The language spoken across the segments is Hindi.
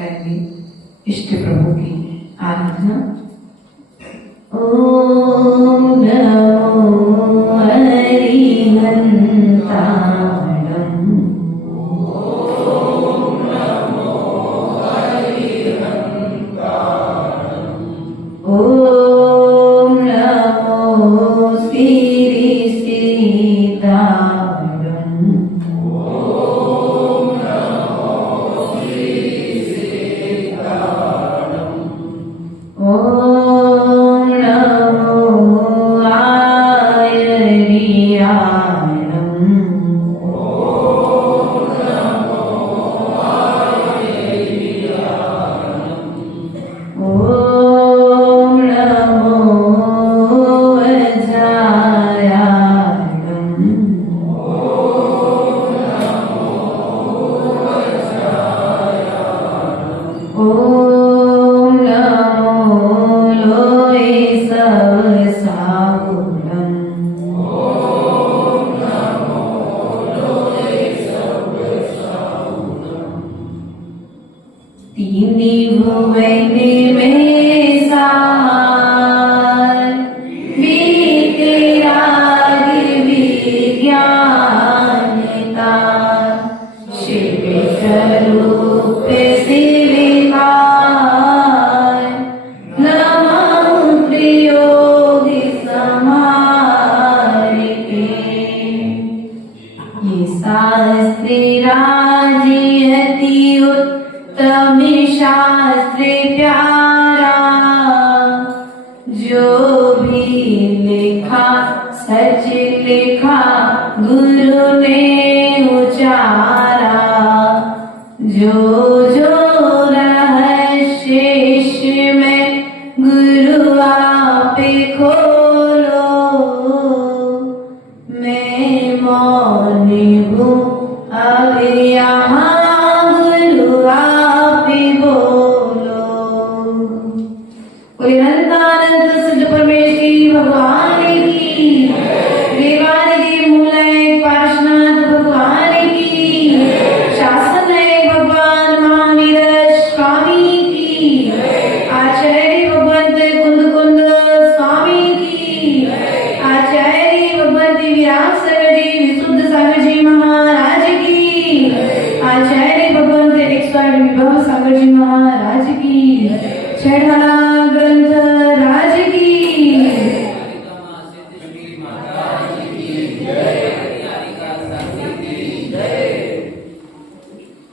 करेंगे इष्ट प्रभु की आराधना। ओम नमो हरिहंताणं। ओम नमो हरिहंताणं। ओम नमो श्रीसीताणं। ओम नमो श्रीसीताणं। ओम नमो आयर्याणं। ओम नमो आयर्याणं। ओम नमो वज्रायाणं। ओम नमो वज्रायाणं। ओम नमो लोये सवसाहुलं। ओम नमो लोये सवसाहुलं। तीनी भुवने में सहाय बीते राग विज्ञानता। शिव स्वरूप शिविकाय नमः त्रियोगी समारिके। ये शास्त्री राजयति उत्तम शास्त्री प्यारा। जो भी लिखा सच लिखा गुरु ने उचारा। जो जो रहस्य में गुरु आपे खोलो। मैं मौन हूँ अब यहाँ गुरु आप ही बोलो। कोई अनंतानंद सिद्ध परमेश्वरी भगवान की। देवादिदेव मूलनायक पार्श्वनाथ भगवान की। शासन नायक भगवान महावीर स्वामी की। आचार्य भगवंत कुंद कुंद स्वामी की। आचार्य भगवंत विराट सागर जी विशुद्ध सागर जी महाराज की। आचार्य भगवंत 108 विभव सागर जी महाराज की। छेड़ाना ग्रंथ राज की।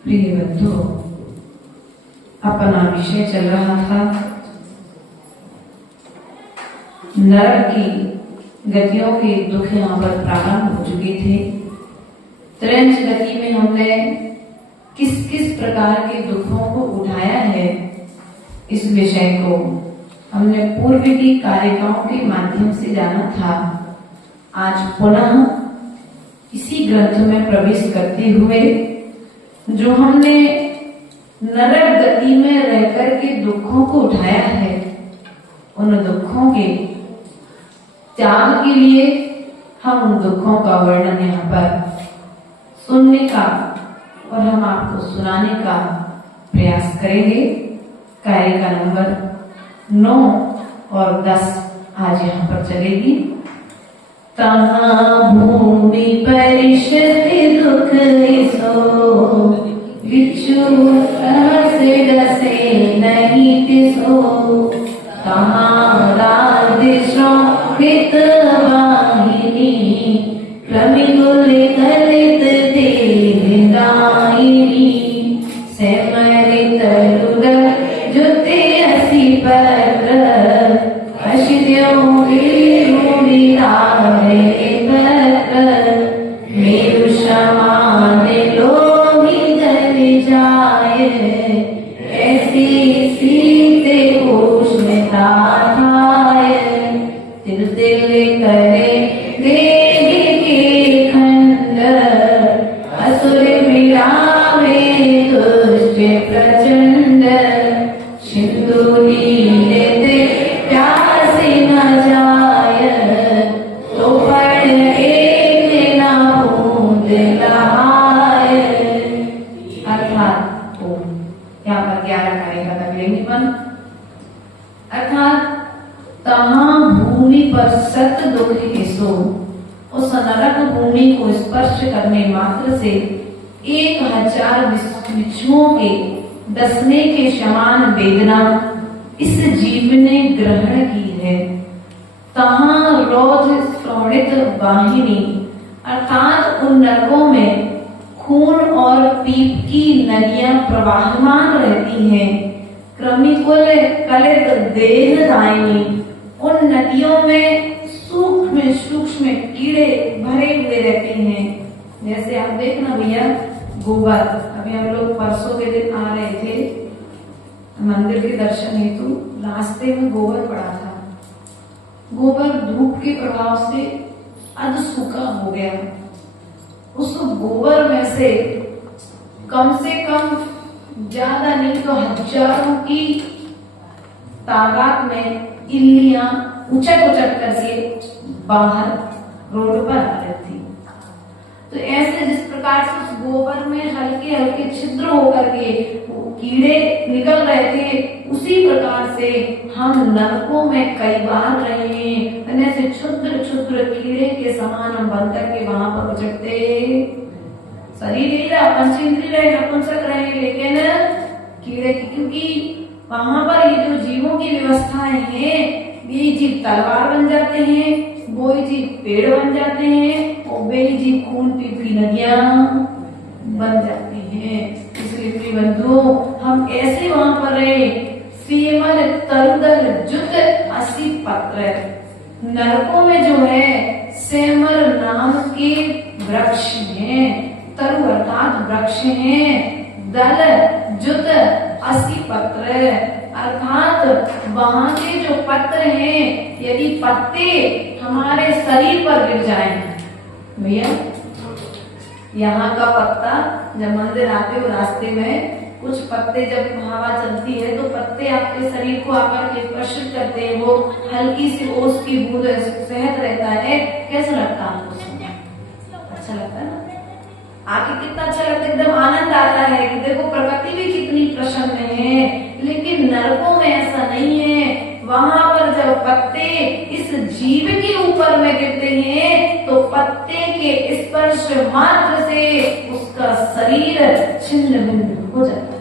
प्रिय बंधु, अपना विषय चल रहा था नरक की गतियों के दुख। यहाँ पर प्रारंभ हो चुके थे। त्रयंच गति में हमने किस किस प्रकार के दुखों को उठाया है, इस विषय को हमने पूर्व की कारिकाओं के माध्यम से जाना था। आज पुनः इसी ग्रंथ में प्रवेश करते हुए जो हमने नरक गति में रहकर के दुखों को उठाया है, उन दुखों के त्याग के लिए हम उन दुखों का वर्णन यहाँ पर सुनने का और हम आपको सुनाने का प्रयास करेंगे। कार्य का नंबर 9 और 10 आज यहाँ पर चलेगी। तहाँ भूमि परिषति दुख सो विचु सहस डसे नहीं तिसो। तहाँ राधे श्रृत वाहिनी प्रमिगुल कलित तेदायिनी। सेमलित रुदर जुते असी पत्र अशिद्यों मेरु समान लोही गल जाए। ऐसी सीते उष्णता थाय। तिल तिल करे देह के खंड असुर मिलावे दुष्ट प्रचंड। सिंधु नीले प्यासे न जाय तो पढ़ एक न बूंद लहाय। अर्थात यहाँ पर 11 कार्य का मिलेंगे मन, अर्थात तहाँ भूमि पर सत दुख सो, उस नरक भूमि को स्पर्श करने मात्र से 1000 बिच्छुओं के डसने के समान वेदना इस जीव ने ग्रहण की है। तहाँ रोध श्रवणित वाहिनी, अर्थात उन नरकों में खून और पीप की नदियां प्रवाहमान रहती हैं। क्रमिकुल कलित देहदायिनी, उन नदियों में सूक्ष्म सूक्ष्म कीड़े भरे हुए रहते हैं। जैसे आप देखना भैया, गोबर, अभी हम लोग परसों के दिन आ रहे थे मंदिर के दर्शन हेतु, रास्ते में गोबर पड़ा था। गोबर धूप के प्रभाव से अध सूखा हो गया। उस गोबर में से कम ज्यादा नहीं तो हजारों की तादाद में इल्लियां उचक करके बाहर रोड पर आ रही थी। तो ऐसे जिस प्रकार से उस गोबर में हल्के हल्के छिद्र होकर के कीड़े निकल रहे थे, उसी प्रकार से हम नरकों में कई बार रहे हैं। ऐसे क्षुद्र कीड़े के समान हम बन करके वहां पर उचकते। शरीर ही रहा, पंचेंद्रिय रहे, नपुंसक रहे, लेकिन कीड़े, क्योंकि वहां पर ये जो जीवों की व्यवस्थाएं हैं, ये जीव तलवार बन जाते हैं, वो जीव पेड़ बन जाते हैं, और वे जीव खून पीप की नदियां बन जाते हैं। इसलिए प्रिय बंधु, हम ऐसे वहां पर रहे, सेमल तरुदल जुत असी पत्र, नरकों में जो है सेमल नाम के वृक्ष हैं, तरु अर्थात वृक्ष हैं, दल जुत असी पत्र, अर्थात वहां के जो पत्र हैं, यदि पत्ते हमारे शरीर पर गिर जाएं, भैया यहाँ का पत्ता, जब मंदिर आते हो रास्ते में कुछ पत्ते जब हवा चलती है तो पत्ते आपके शरीर को आकर के स्पर्शित करते हैं, वो हल्की सी ओस की बूंद सहत रहता है, कैसा लगता है आपको? अच्छा लगता है ना? आगे कितना अच्छा लगता है, एकदम आनंद आता है कि देखो प्रकृति भी कितनी प्रसन्न है। लेकिन नरकों में ऐसा नहीं है। वहां पर जब पत्ते इस जीव के ऊपर में गिरते हैं तो पत्ते के स्पर्श मात्र से उसका शरीर छिन्न भिन्न हो जाता है।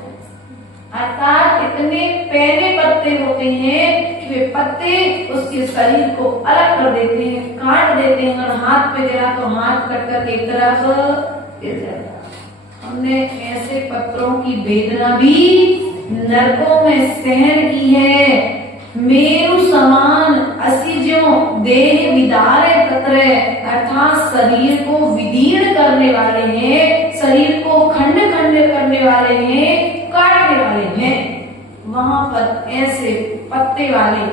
अर्थात इतने प्यारे पत्ते होते हैं कि वे पत्ते उसके शरीर को अलग कर देते हैं, काट देते हैं, और हाथ पे गिरा तो हाथ कट कर एक तरफ गिर जाता। हमने ऐसे पत्रों की वेदना भी नरकों में सहन की है। मेरु समान असिजो देह विदारे तत्र, अर्थात शरीर को विदीर्ण करने वाले हैं, शरीर को खंड खंड करने वाले हैं, काटने वाले हैं। वहां पर ऐसे पत्ते वाले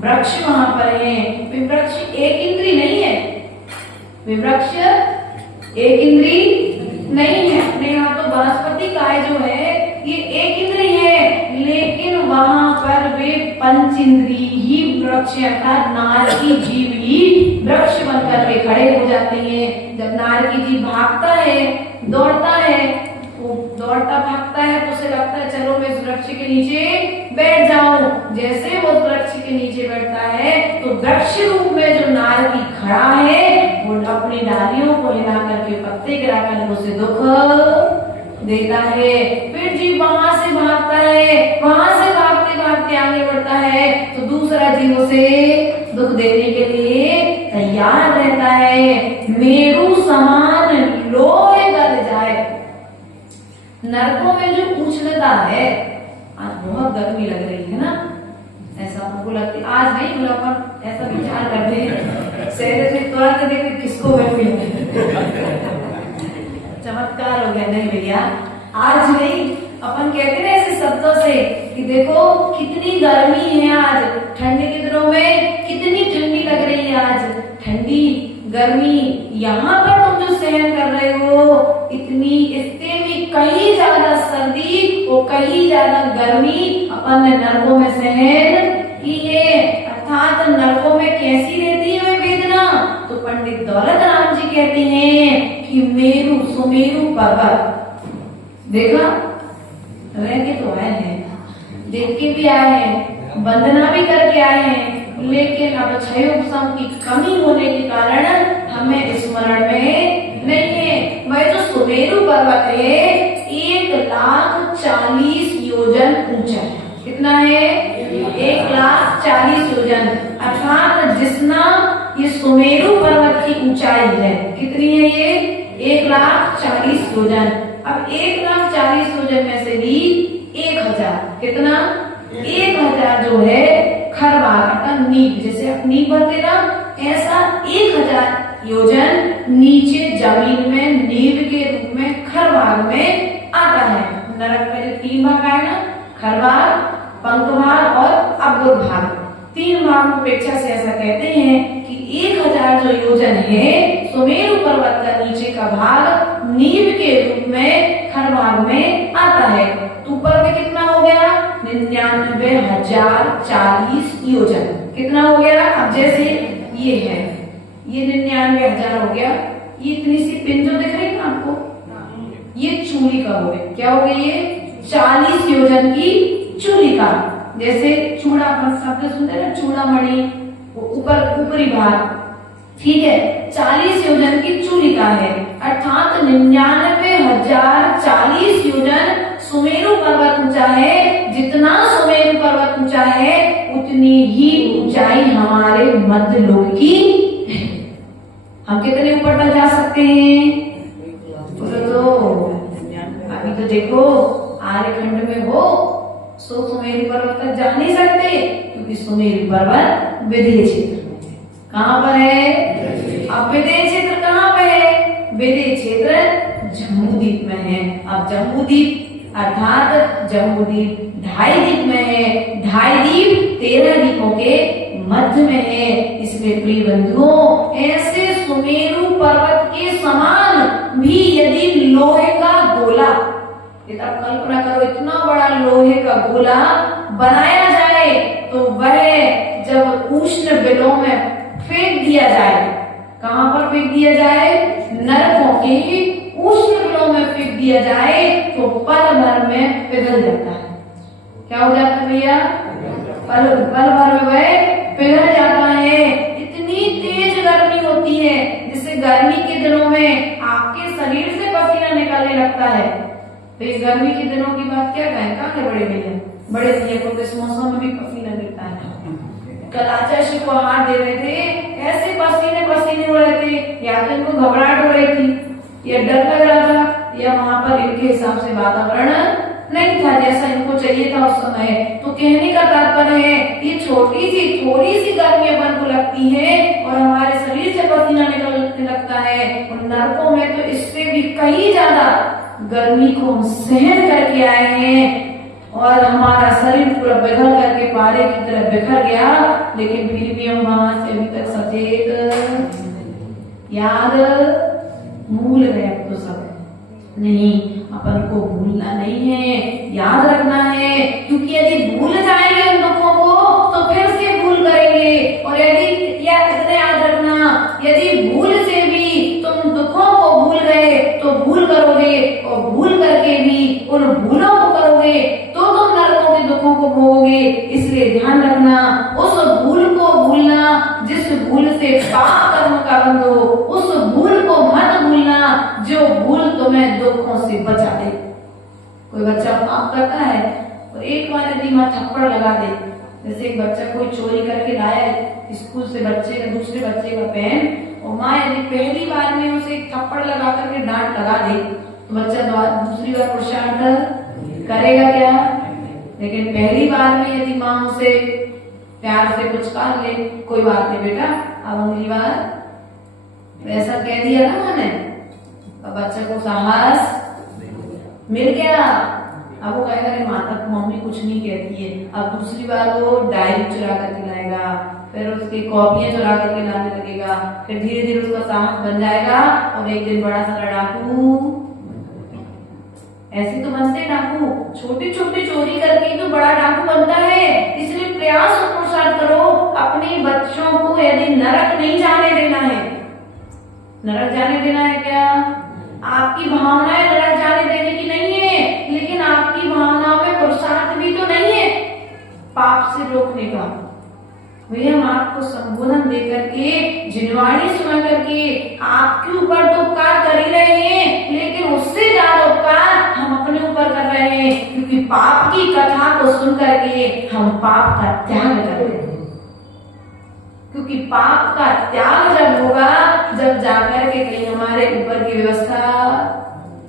वृक्ष वहां पर हैं। वे वृक्ष एक इंद्री नहीं है, वे वृक्ष एक इंद्री नहीं है। अपने यहाँ तो वनस्पति काय जो है ये एक इंद्री है, लेकिन वहां पर वे पंच इंद्री ही वृक्ष, अर्थात नारकी जीव ही वृक्ष बनकर के खड़े हो जाते हैं। जब नारकी जीव भागता है, दौड़ता है, वो दौड़ता भागता है तो उसे लगता है चलो मैं इस वृक्ष के नीचे बैठ जाऊं। जैसे वो वृक्ष के नीचे बैठता है तो वृक्ष रूप में जो नारकी खड़ा है वो अपनी डालियों को हिला करके, पत्ते गिरा कर उसे दुख देता है। फिर जीव वहां से भागता है, वहां से भागते भागते आगे बढ़ता है तो दूसरा जीव उसे दुख देने के लिए तैयार रहता है। मेरु समान लोहे गल जाए। नरकों में जो उष्णता है, आज बहुत गर्मी लग रही है ना, ऐसा आपको लगती? आज नहीं, मतलब अपन ऐसा विचार करते हैं शहर से तुरंत देखे किसको गर्मी चमत्कार हो गया। नहीं भैया, आज नहीं, अपन कहते हैं ऐसे शब्दों से कि देखो कितनी गर्मी है आज, ठंडी के दिनों में कितनी ठंडी लग रही है आज। ठंडी गर्मी यहाँ पर तुम जो सहन कर रहे हो, इतनी, इससे भी कहीं ज्यादा सर्दी और कहीं ज्यादा गर्मी अपन ने नरकों में सहन की है। अर्थात नरकों में कैसी रहती है वेदना? तो पंडित दौलत राम जी कहते हैं कि मेरु सुमेरु पर्वत, देखा रह के तो आए हैं, देख के भी आए हैं, वंदना भी करके आए हैं, लेकिन अब क्षय उपशम की कमी होने के कारण हमें स्मरण में नहीं है। वह जो सुमेरु पर्वत है 1,40,000 योजन ऊंचा है। कितना है? 1,40,000 योजन, अर्थात जितना ये सुमेरु पर्वत की ऊंचाई है, कितनी है ये? 1,40,000 योजन। अब 1,40,000 योजन में से भी 1,000, कितना? 1,000 जो है खरवार का नींव, जैसे आप नींव भरते ना, ऐसा 1,000 योजन नीचे जमीन में नींव के रूप में खरवार में आता है। नरक में जो 3 भाग आए ना, खरवार, पंख भाग और अबुध भाग, 3 भागों की अपेक्षा से ऐसा कहते हैं कि 1,000 जो योजन है सुमेरु पर्वत का नीचे का भाग नींव के रूप में खरवार में आता है। तो ऊपर में कितना हो गया? 99,040 योजन। कितना हो गया? अब जैसे ये है, ये 99,000 हो गया। ये इतनी सी पिन जो दिख रही है ना आपको, ये चूलिका हो गई। क्या हो गई? ये 40 योजन की चूलिका। जैसे चूड़ा, अपन शब्द सुनते हैं ना, चूड़ामणि, ऊपर ऊपरी भाग, ठीक है, 40 योजन की चूलिका है। अर्थात 99,040 योजन सुमेरु पर्वत ऊंचा है। जितना सुमेरु पर्वत ऊंचा है उतनी ही ऊंचाई हमारे मध्य लोक की है। हम कितने ऊपर तक जा सकते हैं? तो अभी तो देखो आर्यखंड में हो सो सुमेरु पर्वत तक जा नहीं सकते, क्योंकि सुमेरु पर्वत विदेह क्षेत्र में है। कहाँ पर है? अब विदेह क्षेत्र कहाँ पे है? विदेह क्षेत्र जम्बूद्वीप में है। अब जम्बूद्वीप अर्थात जम्बूद्वीप 2.5 द्वीप में है। 2.5 द्वीप 13 द्वीपों के मध्य में है। इसलिए प्रिय बंधुओं, ऐसे सुमेरु पर्वत के समान भी यदि लोहे का गोला, आप कल्पना करो, इतना बड़ा लोहे का गोला बनाया जाए तो वह जब उष्ण बिलों में फेंक दिया जाए, कहां पर फेंक दिया जाए? नरकों के उष्ण बिलों में फेंक दिया जाए तो पल भर में पिघल जाता है। क्या हो जाता है भैया? पल भर में वह पिघल जाता है। इतनी तेज गर्मी होती है जिससे गर्मी के दिनों में आपके शरीर से पसीना निकलने लगता है। तो इस गर्मी के दिनों की बात क्या कहें? कहाँ है बड़े भैया? बड़े भैया को इस मौसम में भी पसीना गिरता है। कल आचार्य को हाथ दे रहे थे, ऐसे पसीने हो रहे थे, या तो इनको घबराहट हो रही थी, या डर लग रहा था, या वहां पर इनके हिसाब से वातावरण नहीं था जैसा इनको चाहिए था उस समय। तो कहने का तात्पर्य है, ये थोड़ी सी गर्मी अपन को लगती है और हमारे शरीर से पसीना निकलने लगता है। और नरकों में तो इससे भी कहीं ज्यादा गर्मी को हम सहन करके आए हैं और हमारा शरीर पूरा पिघल करके पारे की तरह बिखर गया, लेकिन फिर भी हम वहां से अभी तक सचेत, याद, भूल गए। तो सब नहीं, अपन को भूलना नहीं है, याद रखना है, क्योंकि यदि भूल जाएंगे उन दुखों को तो फिर से भूल करेंगे। और यदि याद रखना, यदि भूल से भी तुम दुखों को भूल गए तो भूल करोगे, और भूल करके भी उन भूलों को करोगे तो तुम नरकों के दुखों को भोगोगे। इसलिए ध्यान रखना, उस भूल को भूलना जिस भूल से पाप कर्म का बंध हो, उस भूल को मत भूलना जो भूल तुम्हें दुखों से बचा दे। कोई बच्चा पाप करता है तो एक बार यदि माँ थप्पड़ लगा दे, जैसे एक बच्चा कोई चोरी करके लाया स्कूल से बच्चे का, दूसरे बच्चे का पेन, और माँ यदि पहली बार में उसे एक थप्पड़ लगा करके डांट लगा दे तो बच्चा दूसरी बार पुरुषार्थ करेगा क्या? लेकिन पहली बार में यदि माँ उसे प्यार से कुछ कह ले, कोई बात नहीं बेटा, अब अगली बार ऐसा कह दिया ना मैंने, अब बच्चे को साहस मिल गया। अब वो कहेगा अरे माता को मम्मी कुछ नहीं कहती है। अब दूसरी बार वो डायरी चुरा करके लाएगा, फिर उसकी कॉपियां चुरा करके लाने लगेगा, फिर धीरे धीरे उसका साहस बन जाएगा और एक दिन बड़ा सा डाकू। ऐसे तो बनते डाकू, छोटी छोटी चोरी करके तो बड़ा डाकू बनता है। इसलिए प्रयास और पुरुषार्थ करो, अपने बच्चों को यदि नरक नहीं जाने देना है, नरक जाने देना है क्या? आपकी भावनाएं नरक जाने देने की नहीं है, लेकिन आपकी भावना पाप से रोकने का। वे हम आपको संबोधन दे करके, जिनवाणी सुना करके आपके ऊपर तो उपकार कर ही रहे हैं, लेकिन उससे ज्यादा उपकार हम अपने ऊपर कर रहे हैं, क्योंकि पाप की कथा को सुन करके हम पाप का त्याग कर रहे हैं। क्योंकि पाप का त्याग जब होगा, जब जाकर के कहीं हमारे ऊपर की व्यवस्था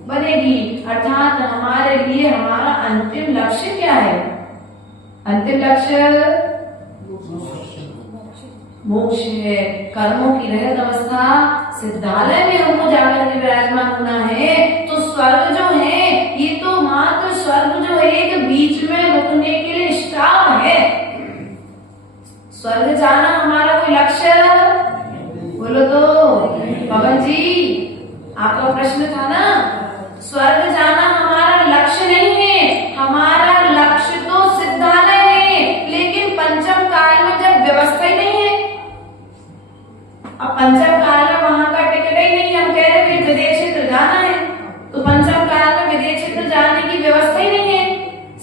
बनेगी। अर्थात हमारे लिए हमारा अंतिम लक्ष्य क्या है? अंतिम लक्ष्य मोक्ष है। कर्मों की रहत अवस्था सिद्धालय में हमको जाकर के विराजमान होना है। तो स्वर्ग जो है, ये तो मात्र स्वर्ग जो है एक बीच में रुकने के लिए स्टॉप है। स्वर्ग जाना हमारा कोई लक्ष्य? बोलो तो पवन जी, आपका प्रश्न था ना। स्वर्ग जाना हमारा लक्ष्य नहीं है, हमारा लक्ष्य तो सिद्धालय है। लेकिन पंचम काल में जब व्यवस्था ही नहीं है, अब पंचम काल में वहां का टिकट ही नहीं, हम कह रहे हैं विदेश क्षेत्र जाना है, तो पंचम काल में विदेश क्षेत्र जाने की व्यवस्था ही नहीं है,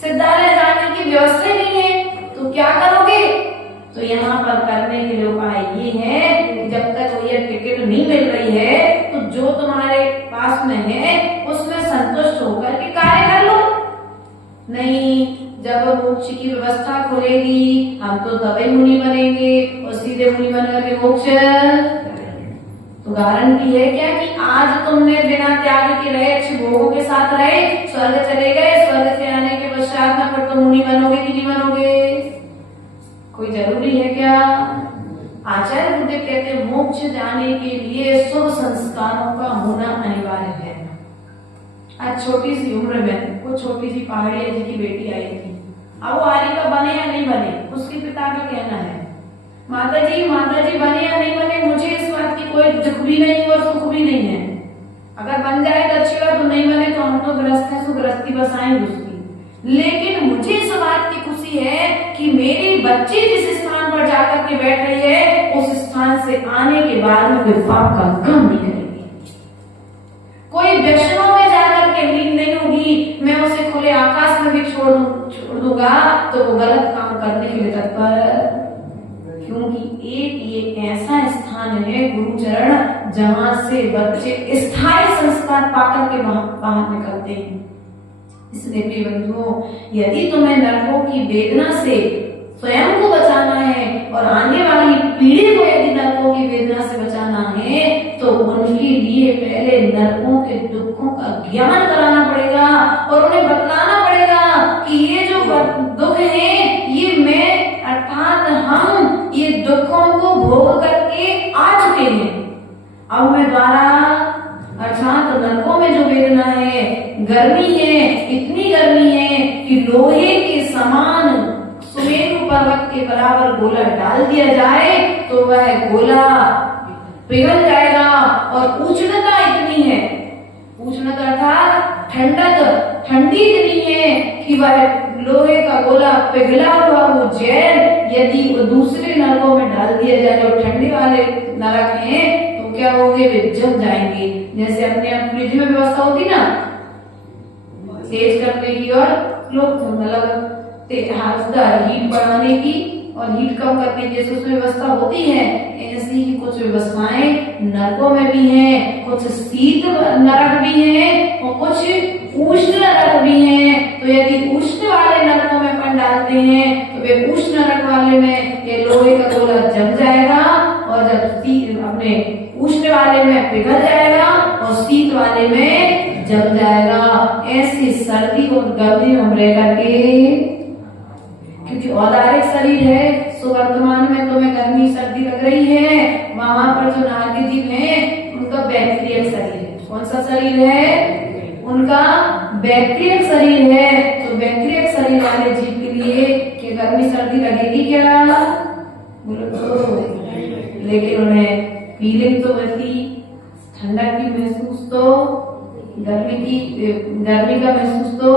सिद्धालय जाने की व्यवस्था ही नहीं है, तो क्या करोगे? तो यहाँ पर करने के लिए उपाय ये है कि जब तक ये टिकट नहीं मिल रही है, तो जो तुम्हारे पास में है उसमें संतुष्ट होकर के कार्य कर लो। नहीं, जब मोक्ष की व्यवस्था खुलेगी, हम तो तभी मुनि बनेंगे और सीधे मुनि बन करके मोक्ष। तो गारंटी है क्या कि आज तुमने बिना त्याग के रहे, अच्छे भोगों के साथ रहे, स्वर्ग चले गए, स्वर्ग से आने के पश्चात में फिर तुम मुनि बनोगे कि नहीं बनोगे? कोई जरूरी है क्या? आचार्य गुरुदेव कहते हैं मोक्ष जाने के लिए शुभ संस्कारों का होना अनिवार्य है। आज छोटी सी उम्र में वो छोटी सी पहाड़िया जी की बेटी आई थी। अब वो आरिका बने या नहीं बने, उसके पिता का कहना है माता जी बने या नहीं बने, मुझे इस बात की कोई दुख भी नहीं और सुख भी नहीं है। अगर बन जाए तो अच्छी बात, तो नहीं बने तो हम तो गृहस्थ है, गृहस्थी बसाएंगे उसकी। लेकिन मुझे इस बात की खुशी है कि मेरी बच्ची जिस स्थान पर जाकर के बैठ रही है, उस स्थान से आने के बाद में कोई पाप का काम नहीं करेगी, कोई व्यसनों में जाकर के लीन नहीं होगी। मैं उसे खुले आकाश में भी छोड़ दूंगा तो वो गलत काम करने के लिए तत्पर। क्योंकि एक ये ऐसा स्थान है गुरुचरण, जहां से बच्चे स्थायी संस्कार पाकर के बाहर निकलते हैं। इसलिए प्रिय बंधुओं, यदि तुम्हें नरकों की वेदना से स्वयं को बचाना है और आने वाली पीढ़ी को यदि नरकों की वेदना से बचाना है, तो उनके लिए पहले नरकों के दुखों का ज्ञान कराना पड़ेगा और उन्हें बतलाना पड़ेगा कि ये जो दुख है, ये मैं अर्थात हम ये दुखों को भोग करके आ चुके हैं। अब मैं द्वारा अर्थात नरकों में जो वेदना है, गर्मी है, इतनी गर्मी है कि लोहे के समान सुमेरु पर्वत के बराबर गोला डाल दिया जाए तो वह गोला पिघल जाएगा। और उष्णता इतनी है, उष्णता अर्थात ठंडक, ठंडी इतनी है कि वह लोहे का गोला पिघला हुआ वो जैल यदि वो दूसरे नरकों में डाल दिया जाए, जो ठंडे वाले नरक हैं, तो क्या होंगे? वे जम जाएंगे। जैसे अपने फ्रिज में व्यवस्था होती ना तेज करने की और लोग मतलब हीट बढ़ाने की और हीट कम करने की, जैसे उसमें व्यवस्था होती है, ऐसी ही कुछ व्यवस्थाएं नरकों में भी हैं। कुछ शीत नरक भी हैं और कुछ उष्ण नरक भी हैं। तो यदि उष्ण वाले नरकों में अपन डालते हैं तो वे उष्ण नरक वाले में ये लोहे का गोला जम जाएगा और जब अपने उष्ण वाले में पिघल जाएगा और शीत वाले में जम जाएगा। ऐसी सर्दी और गर्मी में हम रह करके, क्योंकि औदारिक शरीर है, सो वर्तमान में तुम्हें गर्मी सर्दी लग रही है, वहां पर जो नारकी जीव है उनका बैक्टीरियल शरीर है। कौन सा शरीर है? उनका बैक्टीरियल शरीर है। तो बैक्टीरियल शरीर वाले जीव के लिए कि गर्मी सर्दी लगेगी क्या? बोलो तो। लेकिन उन्हें फीलिंग तो वैसी, ठंडक की महसूस तो, गर्मी का महसूस तो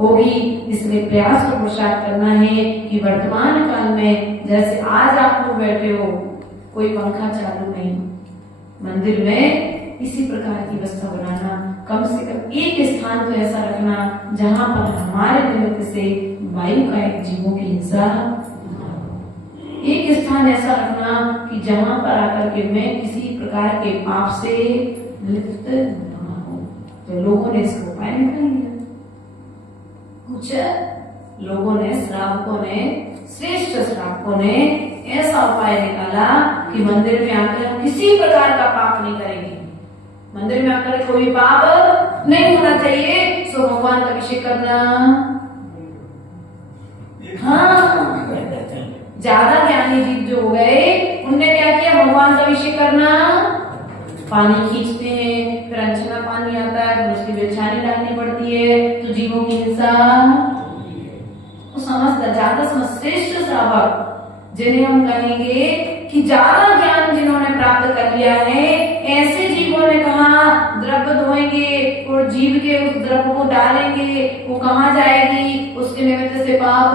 होगी। इसलिए प्रयास और पुरुषार्थ करना है कि वर्तमान काल में जैसे आज आप लोग बैठे हो, कोई पंखा चालू नहीं, मंदिर में इसी प्रकार की व्यवस्था बनाना, कम से कम एक स्थान तो ऐसा रखना जहां पर हमारे निमित्त से वायु का एक जीवों की हिस्सा, एक स्थान ऐसा रखना कि जहां पर आकर के मैं किसी प्रकार के पाप से लिप्त न हो। तो लोगों ने इसको उपाय निकाल लिया। कुछ लोगों ने, श्रावकों ने, श्रेष्ठ श्रावकों ने ऐसा उपाय निकाला कि मंदिर में आकर हम किसी प्रकार का पाप नहीं करेंगे, मंदिर में आकर कोई पाप नहीं होना चाहिए, सो भगवान का अभिषेक करना। हाँ, ज्यादा ज्ञानी जीव जो हो गए उनने क्या किया, भगवान का अभिषेक करना, पानी खींचते हैं, फिर अंचना पानी आता है, फिर उसकी बिछानी डालनी पड़ती है, तो जीवों की हिंसा तो समझता, ज्यादा समझ श्रेष्ठ श्रावक जिन्हें हम कहेंगे कि ज्यादा ज्ञान जिन्होंने प्राप्त कर लिया है, ऐसे जीवों ने कहा द्रव्य धोएंगे और जीव के उस द्रव्य को डालेंगे, वो कहाँ जाएगी, उसके निमित्त से पाप।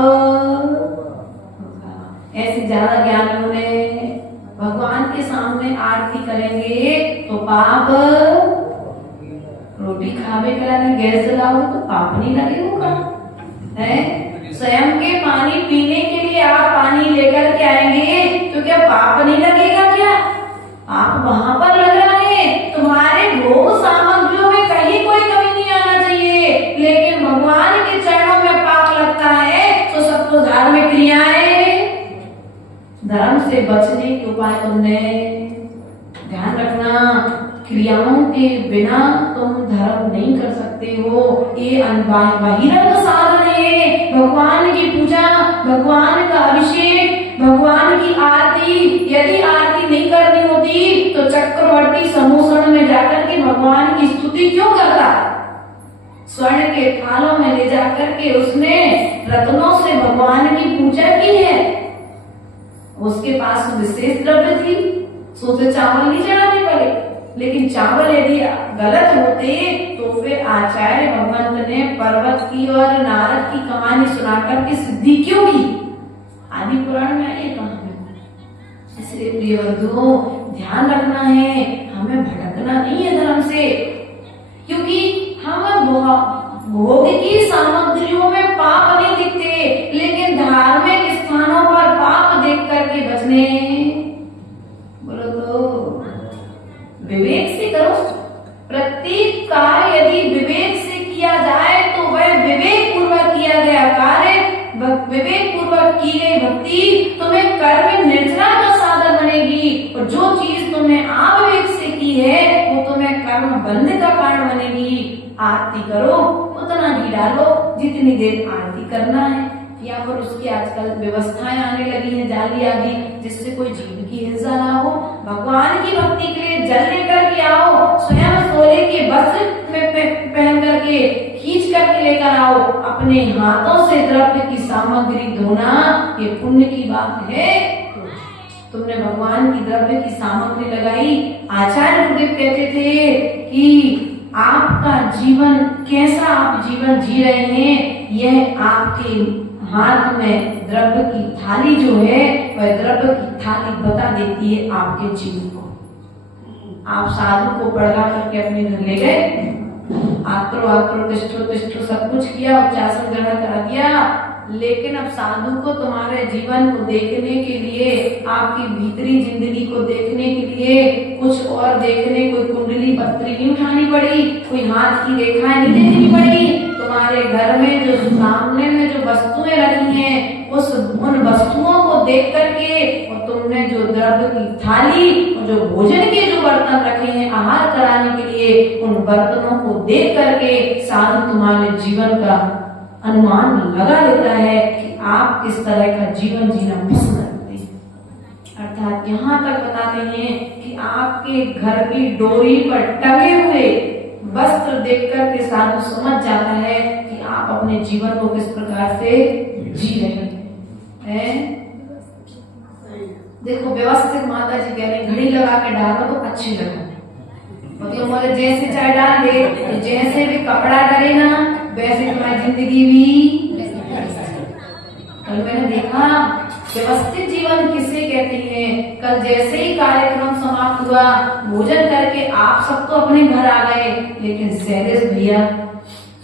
ऐसे ज्यादा ज्ञानियों ने भगवान के सामने आरती करेंगे तो पाप, रोटी खावे कराने गैस जलाओगे तो पाप नहीं लगेगा है। स्वयं के पानी पीने के लिए आप पानी लेकर के आएंगे तो क्या पाप नहीं लगेगा क्या? आप वहां पर लग रहे हैं, तुम्हारे भोग सामग्रियों में कहीं कोई कमी नहीं आना चाहिए, लेकिन भगवान के चरणों में पाप लगता है तो सब तो धार्मिक क्रियाएं, धर्म से बचने के उपाय तुमने ध्यान रखना। क्रियाओं के बिना तुम धर्म नहीं कर सकते हो, ये बहिरंग साधन है। भगवान की पूजा, भगवान का अभिषेक, भगवान की आरती, यदि आरती नहीं करनी होती तो चक्रवर्ती समूषण में जाकर के भगवान की स्तुति क्यों करता? स्वर्ण के थालों में ले जाकर के उसने रत्नों से भगवान की पूजा की है। उसके पास विशेष द्रव्य थी, सोचे चावल नहीं चढ़ाने पड़े, लेकिन चावल यदि गलत होते तो फिर आचार्य भगवंत ने पर्वत की और नारद की कहानी सुनाकर के सिद्धि क्यों की? आदि पुराण में ये कहानी। इसलिए प्रिय बंधुओं, ध्यान रखना है, हमें भटकना नहीं है धर्म से, क्योंकि हम भोग की सामग्रियों में पाप नहीं दिखते, लेकिन धार्मिक स्थानों पर पाप देख करके बचने। बोलो तो विवेक से करो। प्रत्येक कार्य यदि विवेक से किया जाए तो वह विवेक पूर्वक किया गया कार्य, विवेक पूर्वक की गई भक्ति तुम्हें कर्म निर्जरा का साधन बनेगी, और जो चीज तुमने अविवेक से की है वो तुम्हें कर्म बंध का कारण बनेगी। आरती करो, उतना घी डालो जितनी देर आरती करना है, या फिर उसकी आजकल व्यवस्थाएं आने लगी हैं जाली आदि, जिससे कोई जीव की हिंसा ना हो। भगवान की भक्ति के लिए जल लेकर के आओ, स्वयं सोने के वस्त्र में पहन करके खींच करके लेकर आओ। अपने हाथों से द्रव्य की सामग्री धोना ये पुण्य की बात है। तुमने भगवान की द्रव्य की सामग्री लगाई। आचार्य गुरुदेव कहते थे कि आपका जीवन कैसा आप जीवन जी रहे हैं, यह आपके हाथ में द्रव्य की थाली जो है वह द्रव्य की थाली बता देती है आपके जीवन को। आप साधु को पढ़ा करके अपने घर ले गए, आत्रो आत्रो तिष्ठो तिष्ठो सब कुछ किया, उच्चासन ग्रहण करा दिया, लेकिन अब साधु को तुम्हारे जीवन को देखने के लिए, आपकी भीतरी जिंदगी को देखने के लिए कुछ और देखने, कोई कुंडली पत्री नहीं उठानी पड़ी, कोई हाथ की रेखाएं नहीं देखनी पड़ी। तुम्हारे घर में जो सामने में जो वस्तुएं रखी हैं उन वस्तुओं को देख करके, और तुमने जो द्रव्य की थाली और जो भोजन के जो बर्तन रखे हैं आहार कराने के लिए, उन बर्तनों को देख करके साधु तुम्हारे जीवन का अनुमान लगा लेता है कि आप किस तरह का जीवन जीना पसंद करते हैं। अर्थात यहाँ तक बताते हैं कि आपके घर की डोरी पर टंगे हुए वस्त्र देखकर के साधु समझ जाता है कि आप अपने जीवन को किस प्रकार से जी रहे हैं। देखो व्यवस्थित माता जी कह रहे घड़ी लगा के डालो तो अच्छी लगे, मतलब हमारे जैसे चाहे डाल दे, तो जैसे भी कपड़ा डरे ना वैसे तुम्हारी जिंदगी भी। कल मैंने देखा व्यवस्थित जीवन किसे कहते हैं। कल जैसे ही कार्यक्रम समाप्त हुआ, भोजन करके आप सब तो अपने घर आ गए, लेकिन शैलेश भैया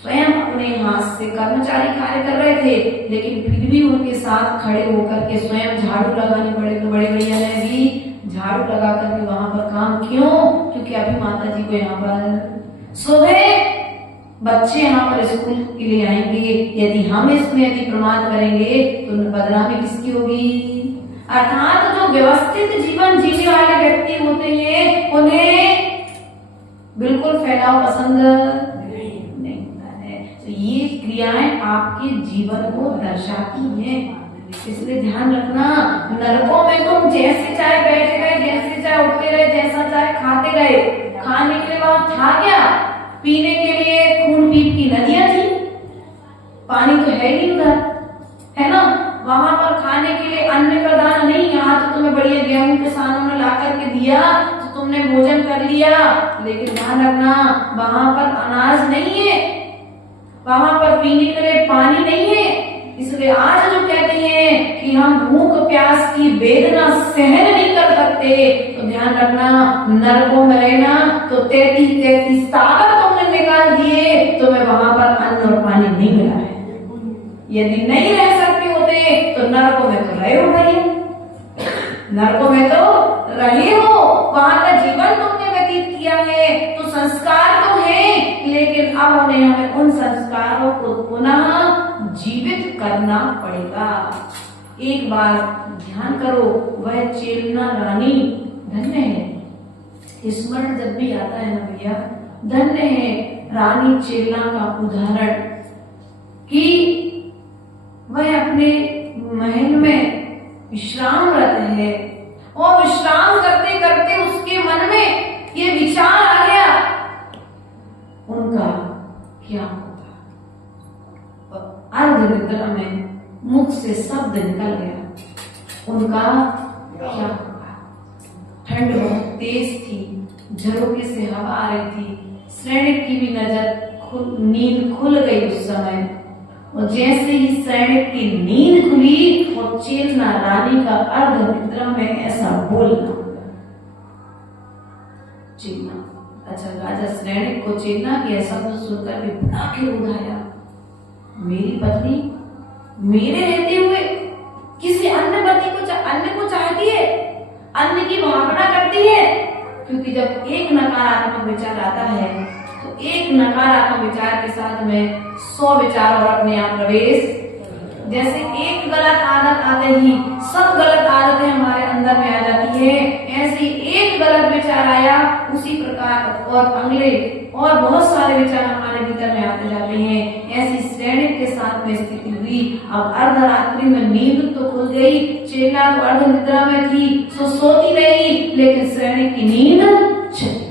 स्वयं अपने अपने हाथ से कर्मचारी कार्य कर रहे थे, लेकिन फिर भी उनके साथ खड़े होकर के स्वयं झाड़ू लगाने पड़े। तो बड़े भैया ने भी झाड़ू लगा करके वहां पर काम, क्यों? क्योंकि अभी माता जी को यहाँ पर सुबह बच्चे यहाँ पर स्कूल के लिए आएंगे, यदि हम इसमें यदि प्रमाद करेंगे तो बदनामी किसकी होगी? अर्थात जो व्यवस्थित जीवन जीने वाले व्यक्ति होते हैं उन्हें बिल्कुल फैलाव पसंद नहीं होता है। तो ये क्रियाएं आपके जीवन को दर्शाती हैं, इसलिए ध्यान रखना। नरकों में तुम जैसे चाहे बैठे गए, जैसे चाहे उठते रहे, जैसा चाहे खाते रहे। खाने के लिए वहां था क्या? पीने के लिए खून पीप की नदियां थी, पानी तो है नहीं उधर, है ना? वहां पर खाने के लिए अन्न का दाना नहीं। यहाँ तो तुम्हें बढ़िया गेहूं किसानों ने ला करके दिया तो तुमने भोजन कर लिया, लेकिन ध्यान रखना वहां पर अनाज नहीं है, वहां पर पीने के लिए पानी नहीं है। इसलिए आज जो कहते हैं कि हम भूख प्यास की वेदना सहन नहीं कर सकते, तो ध्यान रखना नरकों में रहना तो 33 सागर तुमने निकाल दिए, तुम्हें वहां पर अन्न और पानी नहीं मिला है। यदि नहीं रह सकते होते तो नरकों में तो रहे हो भाई, नरकों में तो रहे हो, वहां का जीवन तुमने व्यतीत किया है, तो संस्कार तो है, लेकिन अब उन्हें हमें उन संस्कारों को पुनः जीवित करना पड़ेगा। एक बार ध्यान करो, वह चेलना रानी धन्य है। स्मरण जब भी आता है ना भैया, धन्य है रानी चेलना का उदाहरण कि वह अपने महल में विश्रामरत है और विश्राम करते करते उसके मन में ये विचार आ गया, उनका क्या होगा? अर्ध निद्रा में मुख से शब्द निकल गया, उनका क्या होगा? ठंड बहुत तेज थी, झरोखे से हवा आ रही थी, सैनिक की भी नींद खुल गई उस समय। और जैसे ही सैनिक की नींद खुली और चेलना रानी का अर्ध निद्रा में ऐसा बोलना, चेलना, अच्छा राजा सैनिक को चेलना कि ऐसा कुछ सुनकर के बड़ा क्रोध आया, मेरी पत्नी मेरे रहते हुए किसी अन्य पति को अन्य को चाहती है, अन्य की भावना करती है। क्योंकि जब एक नकारात्मक विचार आता है तो एक नकारात्मक विचार के साथ में 100 विचार और अपने आप प्रवेश, जैसे एक गलत आदत आते ही सब गलत आदतें हमारे अंदर में आ जाती है, ऐसे एक गलत विचार आया उसी प्रकार और अगले और बहुत सारे विचार हमारे भीतर में आते जाते हैं। ऐसी सैनिक के साथ में स्थिति हुई। अब अर्धरात्रि में नींद तो खुल गई, चेला तो अर्ध निद्रा में थी, सो सोती रही, लेकिन सैनिक की नींद चली गई।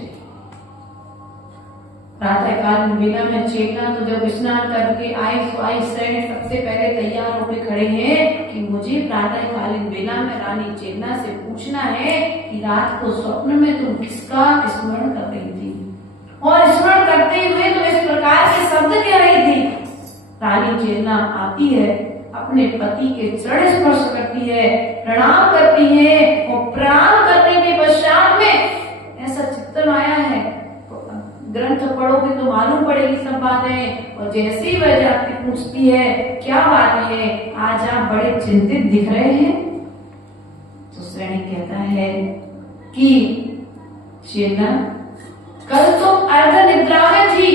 प्रातःकाल बेला में चेला तो जब स्नान करके आए तो आई सैनिक सबसे पहले तैयार होकर खड़े हैं कि मुझे प्रातःकालीन बेला में रानी चेला से पूछना है कि रात को स्वप्न में तुम किसका स्मरण कर रही थी, और स्मरण करते हुए तो इस प्रकार के शब्द कह रही थी। रानी चेला आती है, अपने पति के चरण स्पर्श करती है, प्रणाम करती है, और प्रणाम करने के पश्चात में ऐसा चित्तन आया है, ग्रंथ पढ़ोगे तो मालूम पड़ेगी सब बातें। और जैसे ही वह जाके पूछती है क्या बात है, आज आप बड़े चिंतित दिख रहे हैं, तो सैनिक कहता है कि चेला कल तुम अर्ध निद्रा में थी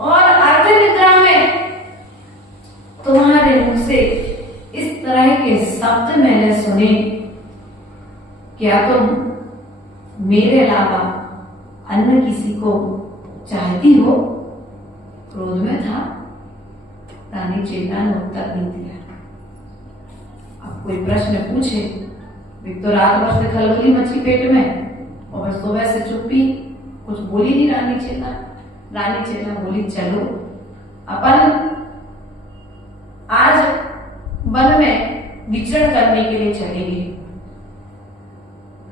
और अर्ध निद्रा में तुम्हारे मुख से इस तरह के शब्द मैंने सुने, क्या तुम मेरे अलावा अन्य किसी को चाहती हो? क्रोध में था। रानी चेला ने उत्तर नहीं दिया। अब कोई प्रश्न पूछे, तो रात भर से खलबली मची पेट में और सुबह से चुप्पी, कुछ बोली नहीं रानी चेला। रानी चेला बोली चलो अपन आज वन में विचरण करने के लिए चलेंगे।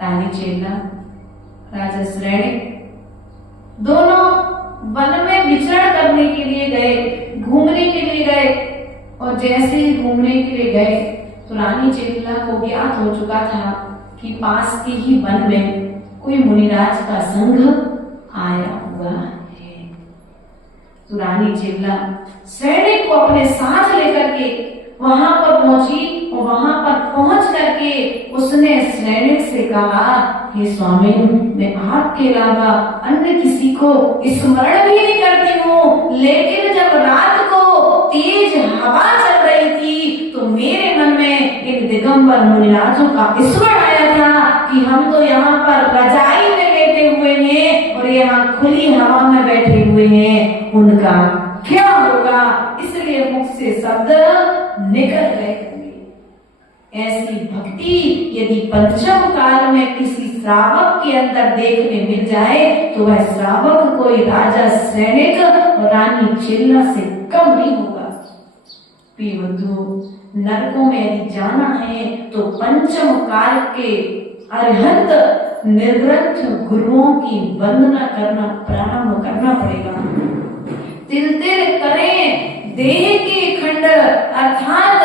रानी चेला राजा सैनिक दोनों वन में विचरण करने के लिए गए, घूमने के लिए गए, और जैसे ही घूमने के लिए गए तो रानी चेला को ज्ञात हो चुका था कि पास के ही वन में कोई मुनिराज का संघ आया हुआ है। तो रानी चिल्ला सैनिक को अपने साथ लेकर के वहां पर पहुंची और वहां पर पहुंच करके उसने सैनिक से कहा, हे स्वामी, मैं आपके अलावा अन्य किसी को स्मरण भी नहीं करती हूँ, लेकिन जब रात को तेज हवा चल रही थी तो मेरे मन में इन दिगंबर मुनिराजों का स्मरण आया था कि हम तो यहाँ पर रजाई में बैठे हुए हैं और यहाँ खुली हवा में बैठे हुए हैं, उनका क्या होगा, इसलिए मुख से शब्द निकल गए। ऐसी भक्ति यदि पंचम काल में किसी श्रावक के अंदर देखने मिल जाए तो वह श्रावक कोई राजा सैनिक और रानी चिल्ला से कम नहीं होगा। बंधु, नरकों में यदि जाना है तो पंचम काल के अरहंत निर्ग्रंथ गुरुओं की वंदना करना प्रारंभ करना पड़ेगा। तिल तिल करें देह के खंड अर्थात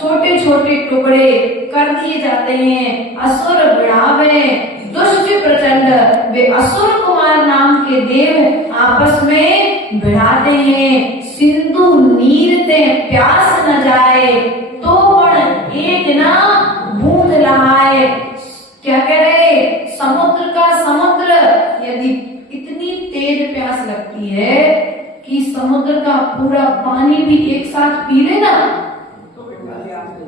छोटे छोटे टुकड़े कर दिए जाते हैं। असुर बढ़ावे दुष्ट प्रचंड, वे असुर कुमार नाम के देव आपस में भिड़ाते हैं। सिंधु नीर ते प्यास न जाए तो पण एक ना बूंद लहाए। क्या कह रहे, समुद्र का समुद्र यदि इतनी तेज प्यास लगती है कि समुद्र का पूरा पानी भी एक साथ पी लेना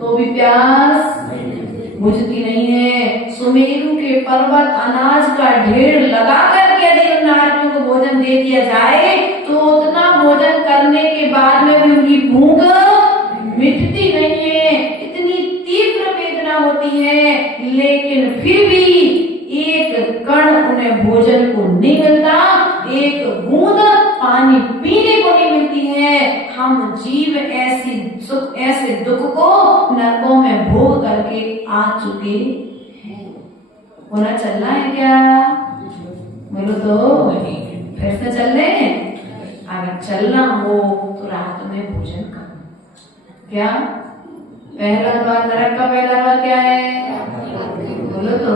तो भी प्यास बुझती नहीं है। सुमेरु के पर्वत अनाज का ढेर लगा कर यदि उन नारियों को भोजन दे दिया जाए तो उतना भोजन करने के बाद में भी उनकी भूख मिटती नहीं है, इतनी तीव्र वेदना होती है, लेकिन फिर भी एक कण उन्हें भोजन को नहीं मिलता, एक बूंद पानी पीने को नहीं मिलती है। हम जीव ऐसे दुख को नरकों में भोग करके आ चुके हैं। होना चलना है क्या? बोलो तो फिर से चल रहे हैं। अगर चलना हो तो रात में भोजन करो। क्या पहला द्वार नरक का पहला द्वार क्या है? बोलो तो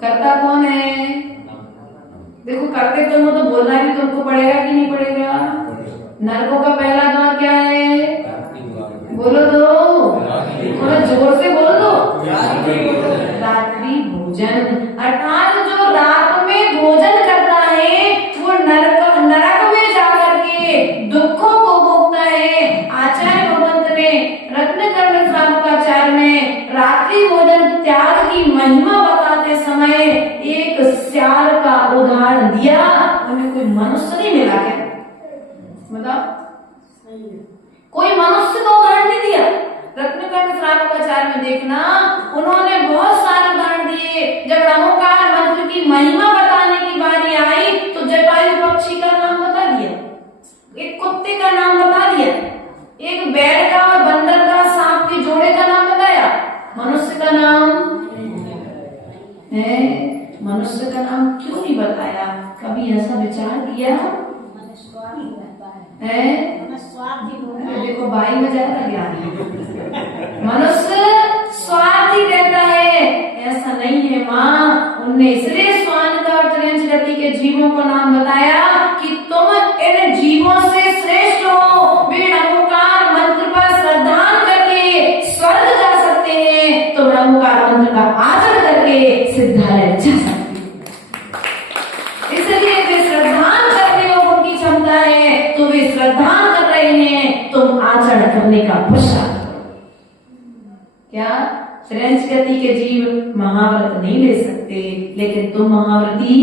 करता कौन है? देखो करते तुम हो तो बोलना भी तुमको पड़ेगा कि नहीं पड़ेगा? नरकों का पहला द्वार क्या है? बोलो तो थोड़ा जोर से बोलो तो। रात्रि भोजन, अर्थात जो रात में भोजन करता है वो नरक में जाकर के दुखों को भोगता है। आचार्य भगवंत ने रत्नकर्ण साधुकाचार्य ने रात्रि भोजन त्याग की महिमा बताते समय एक सियार का उदाहरण दिया। उन्हें कोई मनुष्य नहीं मिला क्या? मतलब कोई मनुष्य का उदाहरण नहीं दिया। रत्नकर्ण साधुकाचार्य में देखना उन्होंने बहुत सारे उदाहरण दिए। जब रमोकार मंत्र की महिमा बताने की बारी आई तो जटायु पक्षी का नाम बता दिया, एक कुत्ते का नाम बता दिया, एक बैल का और बंदर का सांप के जोड़े का नाम बताया। मनुष्य का नाम है, मनुष्य का नाम क्यों नहीं बताया? कभी ऐसा विचार किया है? देखो बाई में ज्यादा ज्ञान है। मनुष्य स्वार्थी रहता है, ऐसा नहीं है माँ। उनने इसलिए स्वान का त्रिंच गति के जीवों को नाम बताया कि तुम इन जीवों से श्रेष्ठ हो। वे नमोकार मंत्र पर श्रद्धा करके स्वर्ग जा सकते हैं, तो नमोकार मंत्र का आचरण करके सिद्धालय जा सकते हैं। इसलिए वे श्रद्धा करने को उनकी क्षमता है, तो वे श्रद्धा कर रहे हैं, तुम आचरण करने का पुरुषार्थ। क्या श्रेष्ठ गति के जीव महाव्रत नहीं ले सकते, लेकिन तुम महाव्रती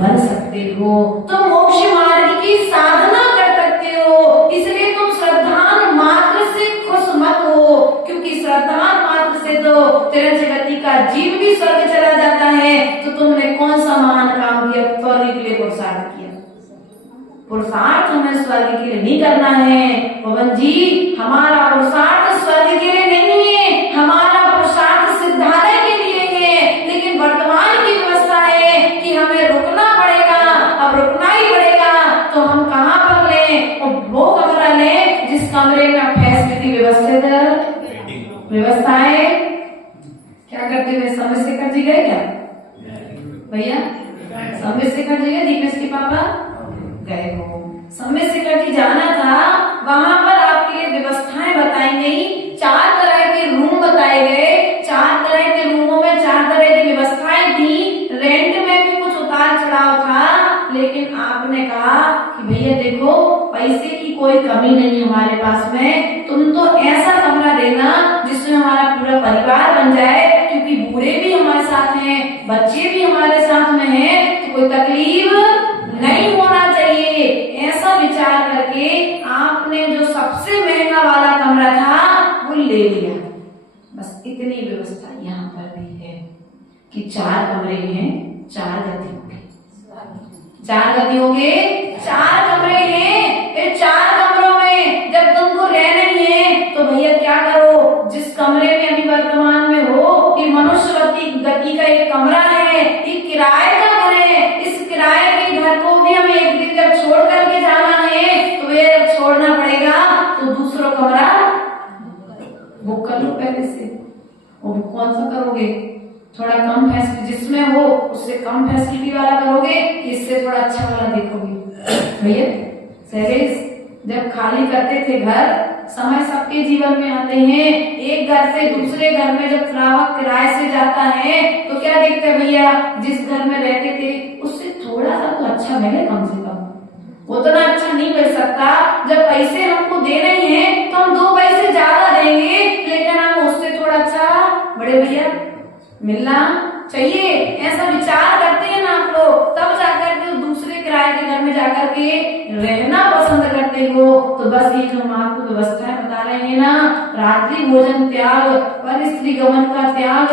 बन सकते हो। तुम मोक्ष मार्ग की साधना कर सकते हो। इसलिए तुम श्रद्धान मात्र से खुश मत हो, क्योंकि श्रद्धान मात्र से तो श्रेष्ठ गति का जीव भी स्वर्ग चला जाता है। तो तुमने कौन सा महान काम किया? स्वर्ग के लिए पुरुषार्थ किया। पुरुषार्थ हमें स्वर्ग के लिए नहीं करना है पवन जी। हमारा पुरुषार्थ स्वर्ग के लिए नहीं है, हमारा पुरुषार्थ सिद्धालय के लिए है। लेकिन वर्तमान की व्यवस्था है कि हमें रुकना पड़ेगा। अब रुकना ही पड़ेगा तो हम कहाँ पर लें? और वो कमरा लें जिस कमरे में फैसिलिटी व्यवस्थित व्यवस्थाएं। क्या करते हुए समय से कर जी गए क्या भैया? समय से कर जी गए दीपेश के पापा गए हो। समय से कटी जाना था, वहां पर आपके लिए व्यवस्थाएं बताई गई, 4 तरह के रूम बताए गए, 4 तरह के रूमों में 4 तरह की व्यवस्थाएं थी। रेंट में भी कुछ उतार चढ़ाव था, लेकिन आपने कहा कि भैया देखो पैसे की कोई कमी नहीं हमारे पास में, तुम तो ऐसा कमरा देना जिसमें हमारा पूरा परिवार बन जाए, क्योंकि बूढ़े भी हमारे साथ हैं, बच्चे भी हमारे साथ में हैं, तो कोई तकलीफ नहीं होना चाहिए। ऐसा विचार करके आपने जो सबसे महंगा वाला कमरा था वो ले लिया। बस इतनी व्यवस्था यहाँ पर भी है कि 4 कमरे हैं, 4 गद्दी होंगे, 4 गद्दी होंगे, 4 कमरे हैं। फिर 4 कमरों में जब तुमको रहना ही है तो भैया क्या करो, जिस कमरे में अभी वर्तमान में हो, ये मनुष्यवती गति का एक कमरा है, ये किराए का घर है। इस किराए के घर को भी हमें एक दिन जब छोड़ करके जाना है तो ये छोड़ना पड़ेगा, तो दूसरा कमरा बुक कर लो पहले से। और कौन सा करोगे, थोड़ा कम फैसिलिटी जिसमें हो उससे कम फैसिलिटी वाला करोगे, इससे थोड़ा अच्छा वाला देखोगे। भैया सैलेज जब खाली करते थे घर, समय सबके जीवन में आते हैं, एक घर से दूसरे घर में जब श्रावक किराए से जाता है तो क्या देखते हैं भैया, जिस घर में रहते थे उससे थोड़ा सा तो अच्छा मिले, कम से कम उतना अच्छा नहीं मिल सकता। जब पैसे हमको दे रहे हैं तो हम 2 पैसे ज्यादा देंगे, लेकिन हम उससे थोड़ा अच्छा बड़े भैया मिलना चाहिए। ऐसा विचार करते हैं ना आप लोग, तब जाकर के दूसरे किराए के घर में जाकर के रहना पसंद करते हो। तो बस ये जो हम आपको व्यवस्थाएं बता रहे हैं ना, रात्रि भोजन त्याग, पर स्त्री गमन का त्याग,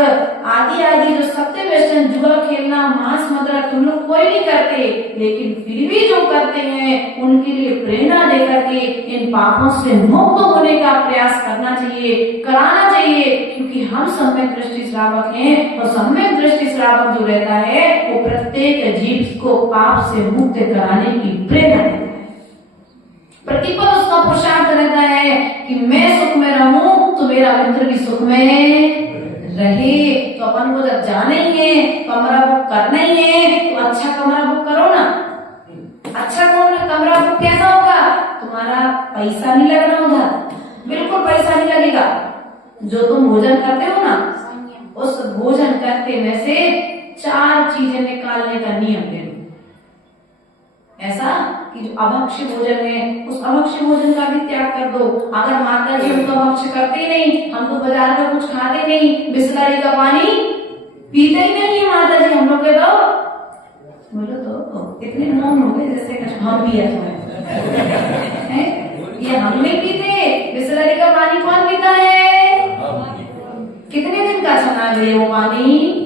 आदि आदि जो सत्य व्यसन, जुआ खेलना, मांस मदिरा तुम लोग कोई नहीं करते, लेकिन फिर भी जो करते हैं उनके लिए प्रेरणा देकर के इन पापों से मुक्त होने का प्रयास करना चाहिए, कराना चाहिए। क्योंकि हम सम्यक दृष्टि श्रावक हैं, और सम्यक दृष्टि श्रावक जो रहता है वो प्रत्येक जीव को पाप से मुक्त कराने की प्रेरणा देता है। प्रतिपल उसका पुरुषार्थ रहता है कि मैं सुख में रहूं तो मेरा मित्र भी सुख में रहे। तो अपन को जब जाना ही है, कमरा बुक करना ही है, तो अच्छा कमरा बुक करो ना। अच्छा कमरा बुक कैसा होगा, तुम्हारा पैसा नहीं लगना उधर, बिल्कुल पैसा नहीं लगेगा। जो तुम भोजन करते हो ना, उस भोजन करते में से 4 चीजें निकालने का नियम ले लो। ऐसा कि जो अभक्ष्य भोजन है उस अभक्ष्य भोजन का भी त्याग कर दो। अगर माता जी हम तो अभक्ष्य करते ही नहीं, हम तो बाजार का कुछ खाते नहीं, बिस्लरी का पानी पीते ही नहीं है माता जी, हम लोग के तो बोलो तो इतने मौन हो गए जैसे हम पिया है। ये हम नहीं पीते, बिस्लरी का पानी कौन पीता है? कितने दिन का छना है वो पानी?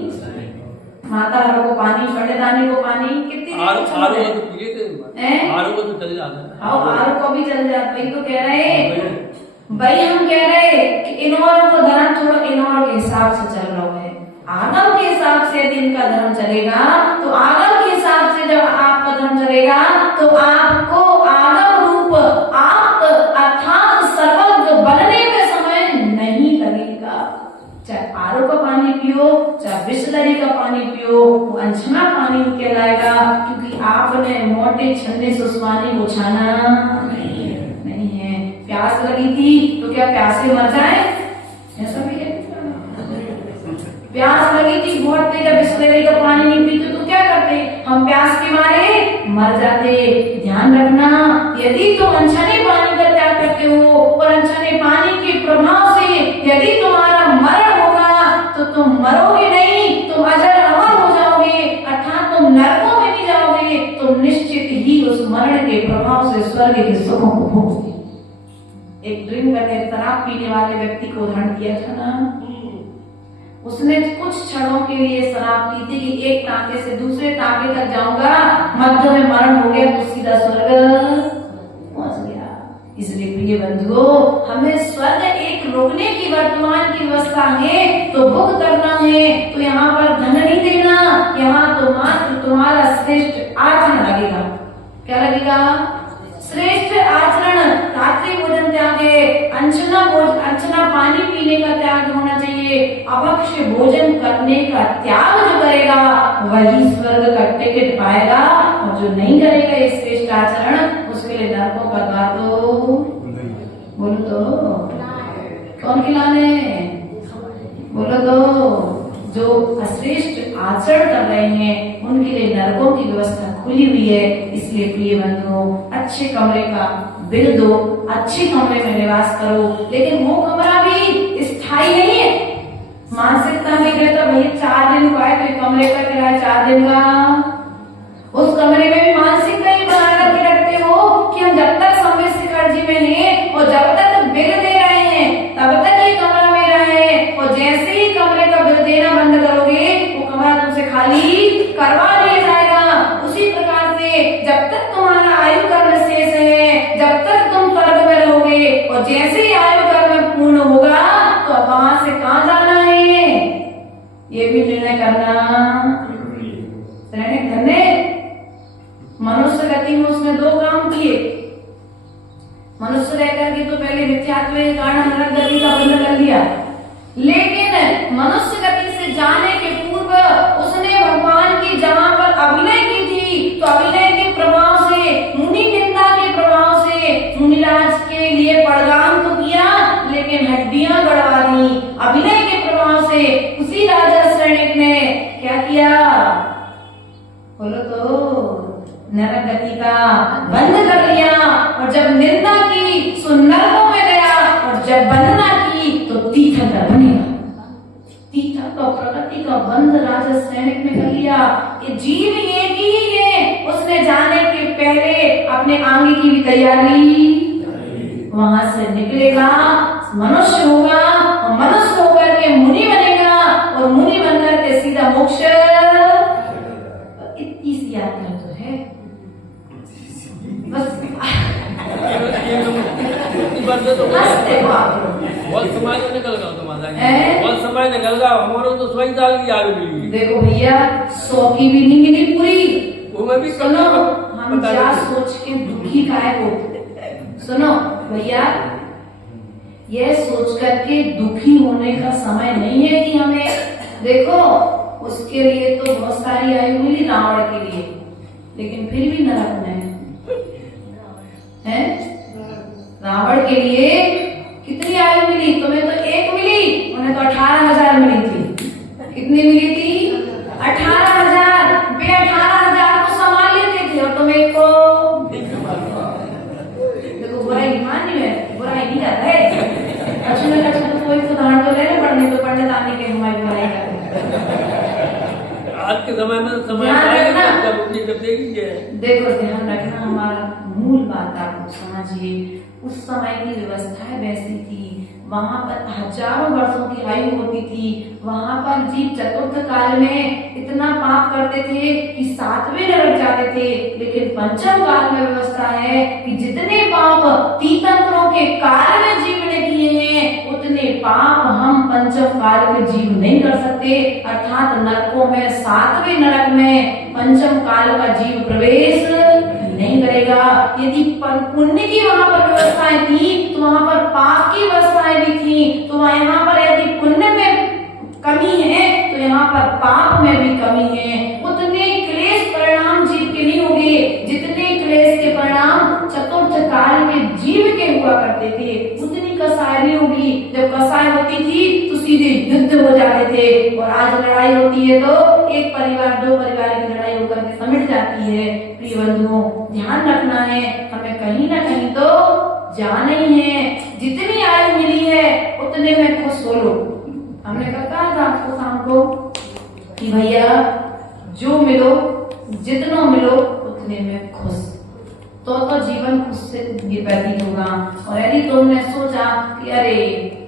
माता हर को पानी, पंडितानी को पानी, कितनी आरो को तो चल जाता है, आरो को भी चल जाता। भाई तो कह रहे भाई, हम कह रहे कि इन औरों को धर्म छोड़ो, इन औरों के हिसाब से चल रहा है। आगम के हिसाब से यदि इनका धर्म चलेगा तो आगम के हिसाब से जब आपका धर्म चलेगा तो आपको आगम रूप आप अर्थात सर्वज्ञ बनने में समय नहीं लगेगा। चाहे आरो का पानी पियो, चाहे बिस्लरी का पानी पियो, वो अनछना पानी कहलाएगा, क्योंकि आपने मोटे छन्ने से उस पानी को छाना नहीं है। प्यास लगी थी तो क्या प्यासे मर जाए? ऐसा भी है। प्यास लगी थी बहुत तेज, बिस्लरी का पानी नहीं पीते तो क्या करते? हम प्यास के मारे मर जाते। ध्यान रखना, यदि तुम अनछने पानी का त्याग करते हो और अनछने पानी के प्रभाव से यदि तुम्हारा मरण होगा तो तुम मरोगे नहीं, तुम अजर अमर हो जाओगे, अर्थात तुम नरकों में भी जाओगे। तुम निश्चित ही उस मरण के प्रभाव से स्वर्ग के सुखों को भोगोगे। एक ड्रिंक करके शराब पीने वाले व्यक्ति को उदाहरण दिया था ना, उसने कुछ क्षणों के लिए शराब पी थी कि एक टांके से दूसरे टांके तक जाऊंगा, मध्य में मरण हो गया तो सीधा स्वर्ग पहुंच गया। इसलिए प्रिय बंधुओं, हमें स्वर्ग एक रोकने की वर्तमान की व्यवस्था है तो भोग करना है। तो यहाँ पर धन नहीं देना, यहाँ तो मात्र तुम्हारा श्रेष्ठ आचरण लगेगा। क्या लगेगा? श्रेष्ठ आचरण। रात्रि भोजन त्याग है, अनछना पानी पीने का त्याग होना चाहिए। अभक्ष्य भोजन करने का त्याग जो करेगा वही स्वर्ग का टिकट पाएगा, और जो नहीं करेगा ये श्रेष्ठ आचरण उसके लिए नरकों का द्वार तो बोलो तो कौन खिलाने, बोलो तो जो अश्रेष्ठ आचरण कर रहे हैं उनके लिए नरकों की व्यवस्था खुली हुई है। इसलिए प्रिय बंधुओं, अच्छे कमरे का बिल दो, अच्छे कमरे में निवास करो, लेकिन वो कमरा भी स्थायी नहीं है। मानसिकता में गए तो भैया 4 दिन का है, तो कमरे का किराया 4 दिन का, उस कमरे में भी मानसिकता ही बना करके रखते हो कि हम जब तक संवेद कर्जी में हैं और जब तक बिल दे रहे हैं तब तक ये कमरा मेरा है, और जैसे ही कमरे का बिल देना बंद करोगे वो कमरा तुमसे खाली करवा दिया जाएगा। उसी प्रकार से जब तक तुम्हारा आयु कर्म शेष है, जब तक तुम स्वर्ग में रहोगे, और जैसे ही आयु कर्म पूर्ण होगा तो वहां से कहां जाना है ये भी निर्णय करना। मनुष्य गति में उसने 2 काम किए। मनुष्य रहकर के तो पहले मिथ्यात्व के कारण नरक गति का बंधन कर लिया, लेकिन मनुष्य गति से जाने के पूर्व उसने भगवान की जहां पर अभिनय की थी, तो अभिनय के प्रभाव से, मुनि निंदा के प्रभाव से मुनिराज के लिए प्रदान तो किया, लेकिन हड्डियां गड़वा दी। अभिनय के प्रभाव से उसी राजा सैनिक ने क्या किया, बोलो तो नरक गति का बंद कर लिया, और जब निंदा की सो नरकों में गया, और जब वंदना की तो तीर्थंकर बनेगा। तीर्थ का प्रगति का बंद राजा सैनिक ने कर लिया। ये जीव एक ही है, उसने जाने के पहले अपने आगे की भी तैयारी, वहां से निकलेगा, मनुष्य होगा, और मनुष्य होकर के मुनि बनेगा, और मुनि बनकर के सीधा मोक्ष। इतनी सी यात्रा तो है बस। समाज निकल गया तुम्हारा, समाज निकल गया हमारा तो 100 साल की आयु मिली। देखो भैया 100 की भी नहीं मिली पूरी। वो मैं भी सुनो, हम क्या सोच के दुखी काहे हो, सुनो भैया, ये सोच करके दुखी होने का समय नहीं है कि हमें, देखो उसके लिए तो बहुत सारी आयु मिली रावण के लिए, लेकिन फिर भी नरक में है। रावण के लिए कितनी आयु मिली, तुम्हें तो 1 मिली, उन्हें तो 18,000 मिली थी। कितनी मिली थी? 18,000। वे 18,000 को संभाल लेते थे, और तुम्हें को देखो बुराई मानी है, बुराई नहीं कर रहे। अच्छा कोई उदाहरण तो ले रहे, पढ़ने तो पढ़ने जाने के हमारी बुराई कर आज के समय में समय देखो ध्यान रखना, हमारा मूल बात आप समझिए। उस समय की व्यवस्था वैसी थी, वहां पर हजारों वर्षों की आयु होती थी। वहां पर जीव चतुर्थ काल में इतना पाप करते थे कि 7वें नरक जाते थे, लेकिन पंचम काल में व्यवस्था है कि जितने पाप तीर्थंकरों के काल में जीव ने किए हैं उतने पाप हम पंचम काल के जीव नहीं कर सकते। अर्थात नरकों में 7वें नरक में पंचम काल का जीव प्रवेश नहीं करेगा। यदि पुण्य की वहां पर व्यवस्थाएं थी तो वहां पर पाप की व्यवस्थाएं भी थी, तो यहाँ पर यदि पुण्य में कमी है तो यहाँ पर पाप में भी कमी है। उतने क्लेश परिणाम जीव के नहीं होंगे जितने क्लेश के परिणाम चतुर्थ काल के जीव के हुआ करते थे। उतनी कसाय नहीं होगी। जब कसाय होती थी तो सीधे युद्ध हो जाते थे, और आज लड़ाई होती है तो एक परिवार 2 परिवार की लड़ाई होकर के समिट जाती है। प्रिय बंधुओं, ध्यान रखना है, हमें कहीं ना कहीं तो जाना ही है। जितनी आयु मिली है उतने में खुश हो लो। हमने कहा था आपको शाम को कि भैया जो मिलो जितना मिलो उतने में खुश, तो जीवन खुश से व्यतीत होगा। और यदि तुमने सोचा कि अरे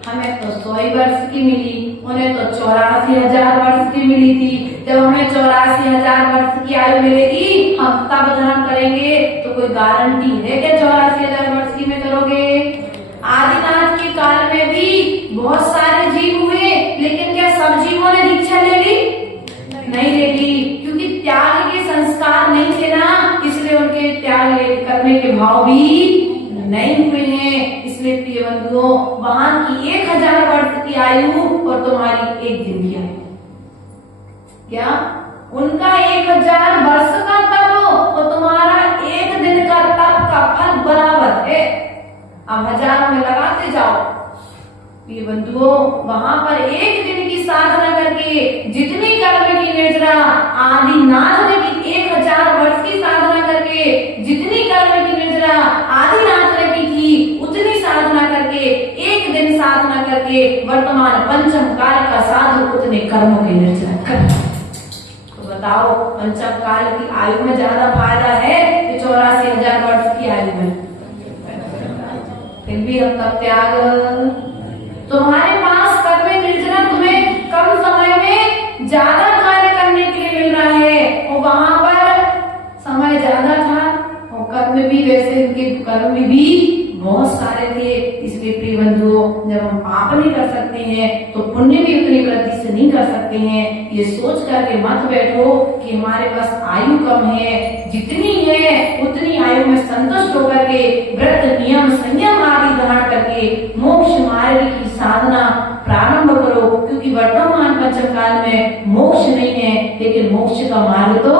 हमें तो 100 वर्ष की मिली, उन्हें तो 84,000 वर्ष की मिली थी, जब हमें 84,000 वर्ष की आयु मिलेगी हम तब धर्म करेंगे, तो कोई गारंटी है क्या 84,000 वर्ष की में करोगे? आदिनाथ के काल में भी बहुत सारे जीव हुए, लेकिन क्या सब जीवों ने दीक्षा ले ली? नहीं ले ली, क्योंकि त्याग के संस्कार नहीं थे ना, इसलिए उनके त्याग करने के भाव भी नहीं हुए हैं। इसलिए प्रिय बंधुओं, वहां की 1000 वर्ष की की आयु और तुम्हारी 1 दिन की आयु। क्या उनका 1000 वर्ष का तप और तुम्हारा 1 दिन का तप का फल बराबर है। अब 1000 में लगाते जाओ। ये बंधुओं, वहां पर 1 दिन की साधना करके जितनी कर्म की निर्जरा आदिनाथ ने की, 1000 वर्ष की साधना करके जितनी कर्म की निर्जरा आदिनाथ ने की थी, उतनी साधना करके 1 दिन साधना करके वर्तमान पंचम काल का साधु उतने कर्मों की निर्जरा कर। तो बताओ, पंचम काल की आयु में ज्यादा फायदा है कि 84,000 वर्ष की आयु में? फिर भी हम तब त्याग। तुम्हारे पास कर्म निर्जरा तुम्हें कम समय में ज्यादा कार्य करने के लिए मिल रहा है, और वहां पर समय ज्यादा था और कर्म भी वैसे, उनके कर्म भी बहुत सारे थे। इसलिए प्रिय बंधुओं, जब हम पाप नहीं कर सकते हैं तो पुण्य भी उतनी वृद्धि से नहीं कर सकते हैं। ये सोच करके मत बैठो कि हमारे पास आयु कम है, जितनी है उतनी आयु में संतुष्ट होकर के व्रत नियम संयम आदि धारण करके मोक्ष मार्ग की साधना प्रारंभ करो। क्योंकि वर्तमान पंचम काल में मोक्ष नहीं है, लेकिन मोक्ष का मार्ग तो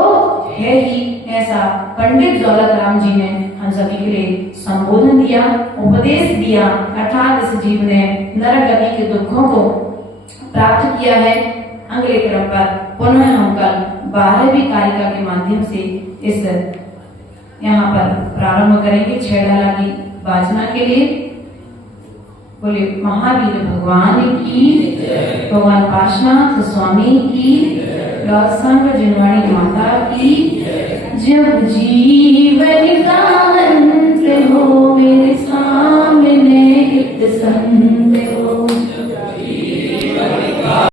है ही। ऐसा पंडित दौलत राम जी ने हम सभी के लिए संबोधन दिया, उपदेश दिया, अर्थात इस जीव ने नरक गति के दुखों को प्राप्त किया है। अगले क्रम पर पुनः हम कल 12वीं कारिका के माध्यम से इस यहाँ पर प्रारंभ करेंगे 6 डाला की वाचना के लिए। बोले महावीर भगवान की, भगवान पार्श्वनाथ स्वामी की, लौट संग जिनवाणी माता की। जब जीवन का अंत हो मेरे सामने एक